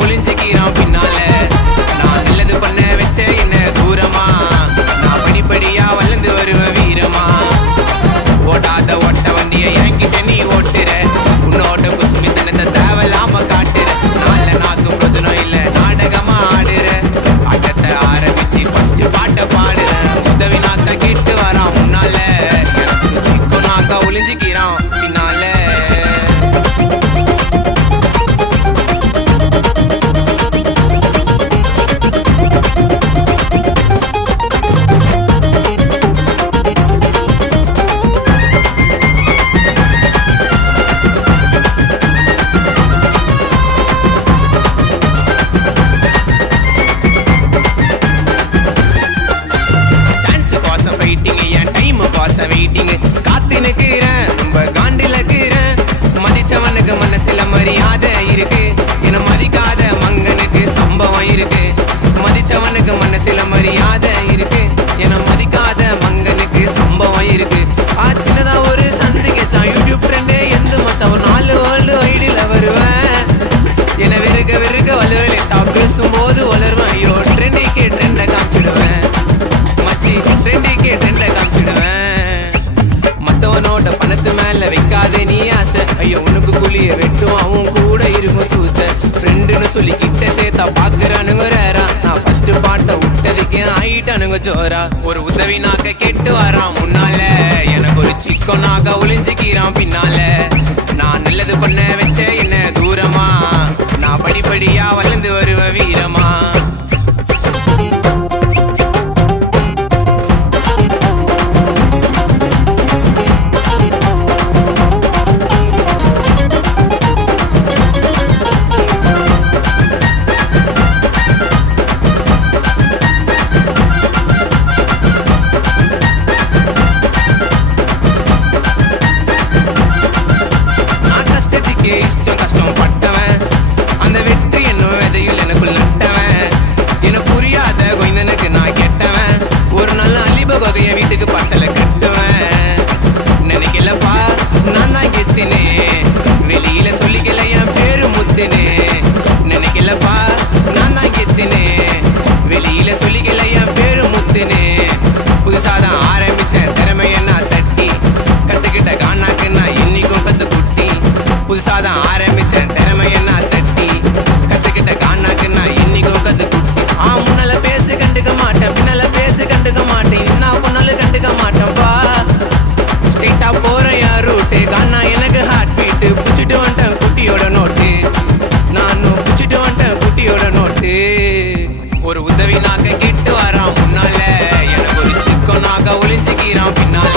ஒளிஞ்சிக்கிறான் பின்னால நான் நல்லது பண்ண வச்ச என்ன தூரமா நான் படிப்படியா வளர்ந்து வருவேன் வீரமா ஓடாத ஓட்ட வண்டிய என்கிட்ட நீ ஓட்டுற உன்னோட குசுமி தனத்தை தேவையில்லாம காட்டுற நாள நாக்கு பிரச்சனம் இல்ல நாடகமா ஆடுற ஆட்டத்தை ஆரம்பிச்சு ஃபர்ஸ்ட் பாட்டை பாடுற உதவி நாக்க கேட்டு வரான் முன்னால சிக்கோ நாக்கா ஒளிஞ்சிக்கிறான் பின்னால வெயிட்டிங் காத்து நிக்கிறேன் ரொம்ப காண்டில இருக்கிறேன் மதிச்சவனுக்கு மனசுல மரியாதை இருக்கு என மதிக்காத மங்கனுக்கு சம்பவம் இருக்கு மதிச்சவனுக்கு மனசுல மரியாதை இருக்கு என மதிக்காத மங்கனுக்கு சம்பவம் இருக்கு ஆச்சுலதா ஒரு சந்து கேச்சான் யூடியூப் ட்ரெண்டே எந்த மச்சான் ஒரு 4 வேர்ல்டு வைடில வருவேன் என வெறுக்க வளர லேட்டா பேசும்போது வளருவேன் ஐயோ ட்ரெண்டிக்கே ட்ரெண்டை காமிச்சிடுவேன் மச்சி ட்ரெண்டிக்கே ட்ரெண்டை காமிச்சிடுவேன் மத்தவனோட பணத்து மேல வைக்காதே நீ ஆசை ஐயோ உனக்கு குழிய வெட்டும் அவன் கூட இருக்கும் சூச ஃப்ரெண்டுன்னு சொல்லி கிட்ட சேர்த்தா பாக்குறானுங்க ரேரா நான் ஃபர்ஸ்ட் பாட்டை விட்டதுக்கே ஆயிட்டானுங்க ஜோரா ஒரு உதவி நாக்க கேட்டு வரான் முன்னால எனக்கு ஒரு சிக்கோ நாக்க ஒளிஞ்சிக்கிறான் பின்னால நான் நல்லது பண்ண வச்ச என்ன தூரமா நான் படிப்படியா வளர்ந்து வருவேன் வீரமா இஷ்டம் கஷ்டம் பட்டவன் அந்த வெற்றி என்னும் விதையில் எனக்குள் நட்டவன் என புரியாத கொய்ந்தனுக்கு நான் கெட்டவன் ஒரு நல்ல அலிப கொகைய வீட்டுக்கு பசல கட்டுவேன் நினைக்கலப்பா நான் தான் கெத்தினே வெளியில சொல்லிக்கல என் பேரு முத்தினே நினைக்கலப்பா நான் தான் கெத்தினே வெளியில சொல்லிக்கல என் பேரு முத்தினே புதுசாதான் ஆரம்பிச்சேன் திறமைய நான் தட்டி கத்துக்கிட்ட காணாக்கு நான் இன்னைக்கும் கத்து குட்டி புதுசாதான் ஆரம்பிச்சேன் திறமைய நான் தட்டி கத்துக்கிட்ட காணாக்கு நான் இன்னைக்கும் கத்து குட்டி முன்னால பேசு கண்டுக்க மாட்டேன் பின்னால பேசு கண்டுக்க மாட்டேன் இன்னும் பொண்ணாலும் கண்டுக்க மாட்டேன்ப்பா ஸ்ட்ரெயிட்டா போறேன் யார் ரூட்டு காணா எனக்கு ஹார்ட் பீட்டு புடிச்சிட்டு வந்துட்டேன் குட்டியோட நோட்டு நானும் புடிச்சிட்டு வந்துட்டேன் குட்டியோட நோட்டு ஒரு உதவி நாக்க கேட்டு வரான் முன்னால எனக்கு ஒரு சிக்கோ நாக்க ஒளிஞ்சிக்கிறான் பின்னால